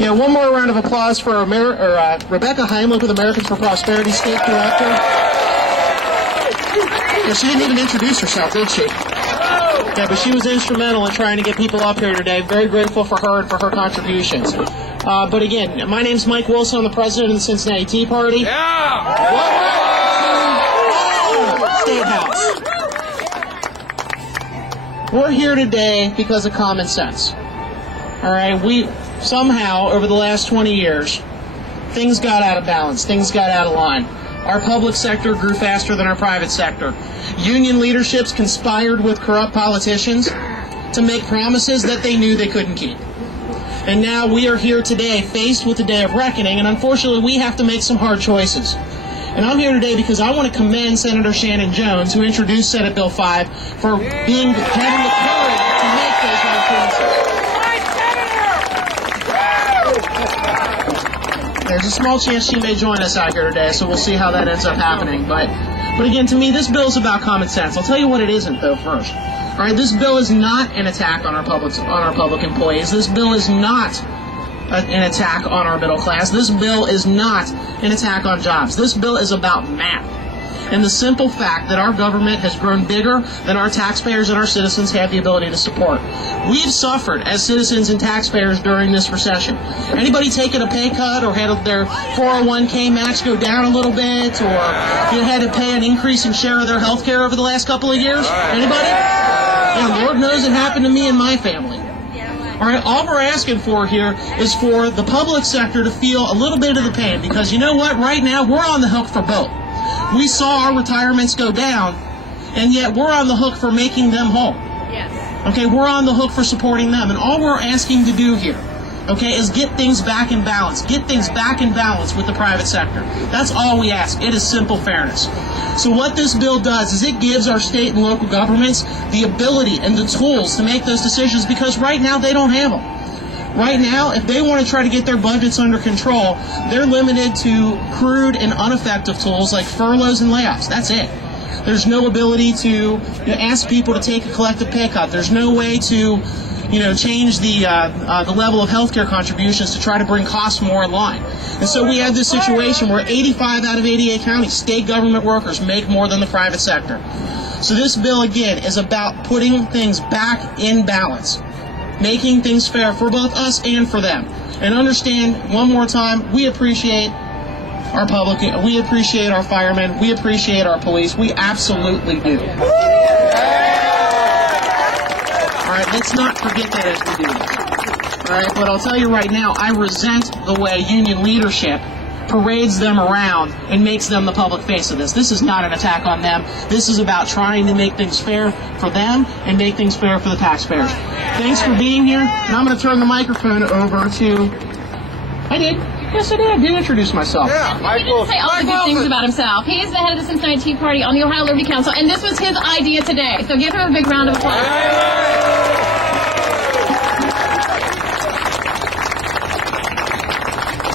Yeah, one more round of applause for Rebecca Heimlich with Americans for Prosperity, State Director. Yeah, she didn't even introduce herself, did she? Yeah, but she was instrumental in trying to get people up here today. Very grateful for her and for her contributions. But again, my name's Mike Wilson. I'm the president of the Cincinnati Tea Party. Yeah! Statehouse. We're here today because of common sense. All right, we somehow, over the last 20 years, things got out of balance, things got out of line. Our public sector grew faster than our private sector. Union leaderships conspired with corrupt politicians to make promises that they knew they couldn't keep. And now we are here today, faced with the day of reckoning, and unfortunately we have to make some hard choices. And I'm here today because I want to commend Senator Shannon Jones, who introduced Senate Bill 5, for having the courage to make those hard choices. There's a small chance she may join us out here today, so we'll see how that ends up happening. But again, to me, this bill is about common sense. I'll tell you what it isn't, though, first. All right, this bill is not an attack on our public employees. This bill is not an attack on our middle class. This bill is not an attack on jobs. This bill is about math and the simple fact that our government has grown bigger than our taxpayers and our citizens have the ability to support. We've suffered as citizens and taxpayers during this recession. Anybody taken a pay cut or had their 401k match go down a little bit, or you had to pay an increasing share of their health care over the last couple of years? Anybody? Yeah, Lord knows it happened to me and my family. All right, all we're asking for here is for the public sector to feel a little bit of the pain, because you know what? Right now, we're on the hook for both. We saw our retirements go down, and yet we're on the hook for making them whole. Yes. Okay, we're on the hook for supporting them, and all we're asking to do here, okay, is get things back in balance. Get things back in balance with the private sector. That's all we ask. It is simple fairness. So what this bill does is it gives our state and local governments the ability and the tools to make those decisions, because right now they don't have them. Right now, if they want to try to get their budgets under control, they're limited to crude and ineffective tools like furloughs and layoffs. That's it. There's no ability to ask people to take a collective pay cut. There's no way to change the level of healthcare contributions to try to bring costs more in line. And so we have this situation where 85 out of 88 counties, state government workers, make more than the private sector. So this bill, again, is about putting things back in balance, making things fair for both us and for them. And understand, one more time, we appreciate our public, we appreciate our firemen, we appreciate our police, we absolutely do. All right, let's not forget that as we do this. All right, but I'll tell you right now, I resent the way union leadership parades them around and makes them the public face of this. This is not an attack on them. This is about trying to make things fair for them and make things fair for the taxpayers. Thanks for being here, and I'm going to turn the microphone over to... I did. Yes, I did. I did introduce myself. Yeah, Mike Wilson. He didn't say all the good things about himself. He is the head of the Cincinnati Tea Party on the Ohio Liberty Council, and this was his idea today. So give him a big round of applause.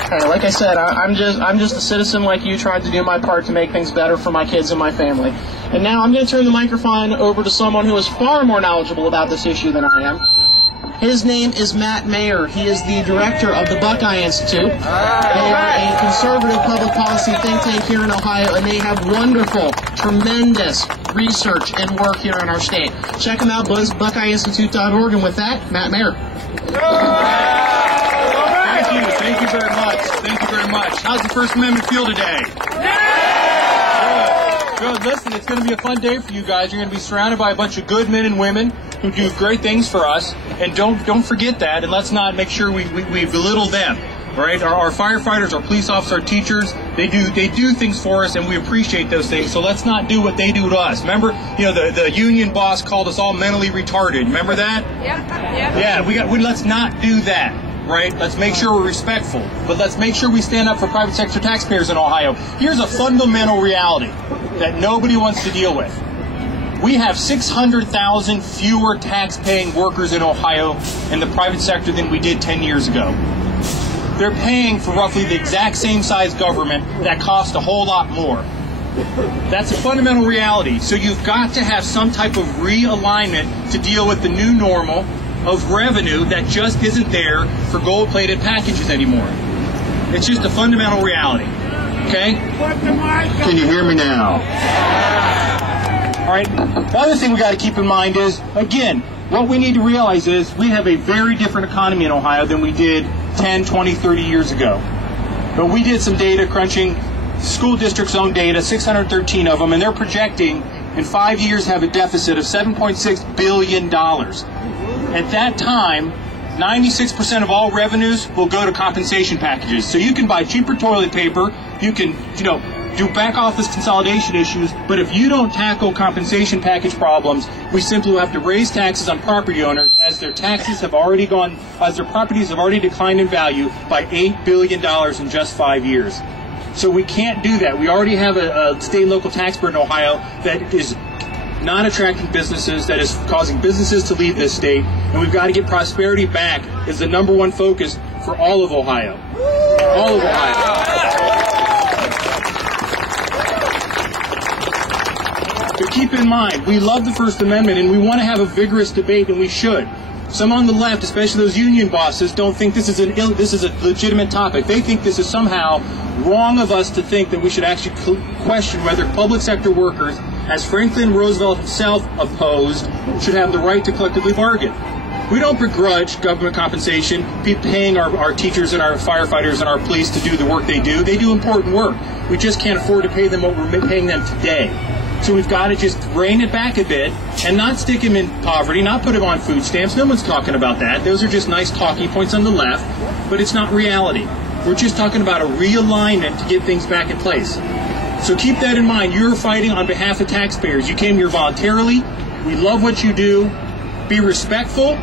Hey, like I said, I'm just a citizen like you, trying to do my part to make things better for my kids and my family. And now I'm going to turn the microphone over to someone who is far more knowledgeable about this issue than I am. His name is Matt Mayer. He is the director of the Buckeye Institute. They are a conservative public policy think tank here in Ohio, and they have wonderful, tremendous research and work here in our state. Check them out, buckeyeinstitute.org. And with that, Matt Mayer. Thank you very much. Thank you very much. How's the First Amendment feel today? Good. Listen, it's going to be a fun day for you guys. You're going to be surrounded by a bunch of good men and women who do great things for us. And don't forget that, and let's not make sure we belittle them. Right? Our firefighters, our police officers, our teachers, they do things for us, and we appreciate those things. So let's not do what they do to us. Remember, the union boss called us all mentally retarded. Remember that? Yeah. Let's not do that. Right? Let's make sure we're respectful, but let's make sure we stand up for private sector taxpayers in Ohio. Here's a fundamental reality that nobody wants to deal with. We have 600,000 fewer tax-paying workers in Ohio in the private sector than we did 10 years ago. They're paying for roughly the exact same size government that costs a whole lot more. That's a fundamental reality. So you've got to have some type of realignment to deal with the new normal of revenue that just isn't there for gold-plated packages anymore. It's just a fundamental reality. Okay? Can you hear me now? All right. The other thing we got to keep in mind is, again, what we need to realize is we have a very different economy in Ohio than we did 10, 20, 30 years ago. But we did some data crunching, school districts' own data, 613 of them, and they're projecting in 5 years have a deficit of $7.6 billion. At that time, 96% of all revenues will go to compensation packages. So you can buy cheaper toilet paper, you can, do back office consolidation issues, but if you don't tackle compensation package problems, we simply will have to raise taxes on property owners as their properties have already declined in value by $8 billion in just 5 years. So we can't do that. We already have a state and local tax burden in Ohio that is not attracting businesses, that is causing businesses to leave this state, and we've got to get prosperity back as the #1 focus for all of Ohio. All of Ohio. But keep in mind, we love the First Amendment and we want to have a vigorous debate, and we should. Some on the left, especially those union bosses, don't think this is a legitimate topic. They think this is somehow wrong of us to think that we should actually question whether public sector workers, as Franklin Roosevelt himself opposed, should have the right to collectively bargain. We don't begrudge government compensation, paying our teachers and our firefighters and our police to do the work they do. They do important work. We just can't afford to pay them what we're paying them today. So we've got to just rein it back a bit and not stick them in poverty, not put them on food stamps. No one's talking about that. Those are just nice talking points on the left, but it's not reality. We're just talking about a realignment to get things back in place. So keep that in mind. You're fighting on behalf of taxpayers. You came here voluntarily. We love what you do. Be respectful.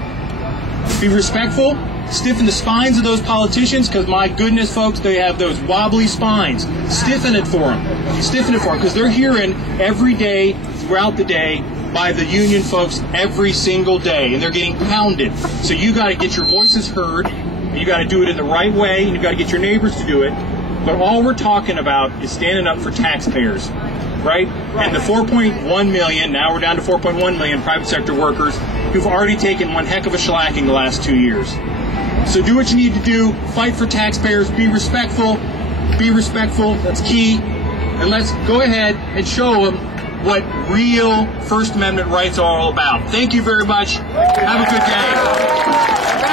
Be respectful. Stiffen the spines of those politicians, because my goodness, folks, they have those wobbly spines. Stiffen it for them. Stiffen it for them, because they're hearing every day, throughout the day, by the union folks every single day, and they're getting pounded. So you got to get your voices heard, and you got to do it in the right way, and you got to get your neighbors to do it. But all we're talking about is standing up for taxpayers, right? And the 4.1 million, now we're down to 4.1 million private sector workers who've already taken one heck of a shellacking the last 2 years. So do what you need to do, fight for taxpayers, be respectful, that's key, and let's go ahead and show them what real First Amendment rights are all about. Thank you very much. Have a good day.